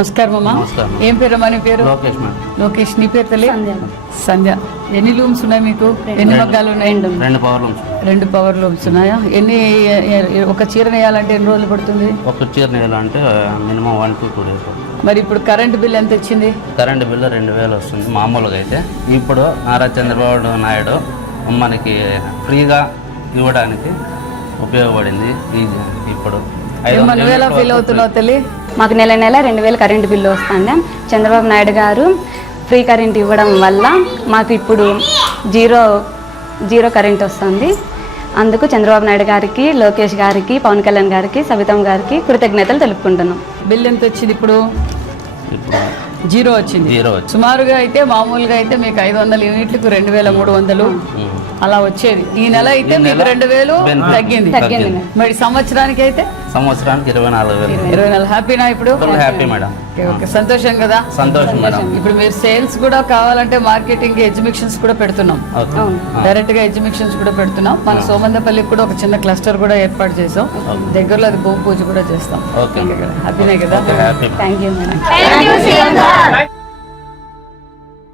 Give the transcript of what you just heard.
నమస్కారం అమ్మా. నమస్కారం. ఏం పేరమ్మా నీ పేరు? లోకేష్ మేడం. లోకేష్. నీ పేరు తల్లి? సంధ్య. ఎన్ని లూమ్స్ ఉన్నాయి మీకు? ఎన్ని మగ్గాలు ఉన్నాయి? 2 పవర్ లూమ్స్. 2 పవర్ లూమ్స్ ఉన్నాయా? ఒక చీర నేయాలంటే ఎన్ని రోజులు పడుతుంది? ఒక చీర నేయాలంటే మినిమం 1 to 2 days. మరి ఇప్పుడు కరెంట్ బిల్ ఎంత వచ్చింది? కరెంటు బిల్లు 2000 వస్తుంది మామూలుగా అయితే. ఇప్పుడు నారా చంద్రబాబు నాయుడు మనకి ఫ్రీగా ఇవ్వడానికి ఉపయోగపడింది. ఇప్పుడు నువ్వు ఎలా ఫీల్ అవుతున్నావు తల్లి? మాకు నెల 2000 కరెంటు బిల్లు వస్తుంది. చంద్రబాబు నాయుడు గారు ఫ్రీ కరెంట్ ఇవ్వడం వల్ల మాకు ఇప్పుడు జీరో కరెంట్ వస్తుంది. అందుకు చంద్రబాబు నాయుడు గారికి, లోకేష్ గారికి, పవన్ కళ్యాణ్ గారికి, సవితమ్మ గారికి కృతజ్ఞతలు తెలుపుకుంటున్నాం. బిల్ ఎంత వచ్చింది ఇప్పుడు? జీరో వచ్చింది. సుమారుగా అయితే మామూలుగా అయితే మీకు 500 యూనిట్లకు 2300 అలా వచ్చేది. ఈ నెల అయితే మీకు 2000 తగ్గింది. మరి సంవత్సరానికి అయితే 24,000. హ్యాపీనా ఇప్పుడు? Happy madam. ఓకే, సంతోషం కదా? సంతోషం మేడం. ఇప్పుడు మీరు సేల్స్ కూడా కావాలంటే మార్కెటింగ్ ఎగ్జిబిషన్స్ కూడా పెడుతున్నాం. డైరెక్ట్ గా ఎగ్జిబిషన్స్ కూడా పెడుతున్నాం. మన సోమందపల్లికి కూడా ఒక చిన్న క్లస్టర్ కూడా ఏర్పాటు చేసాం. దగ్గరలో అది భూమి పూజ కూడా చేస్తాం. హ్యాపీనే కదా? Thank you madam.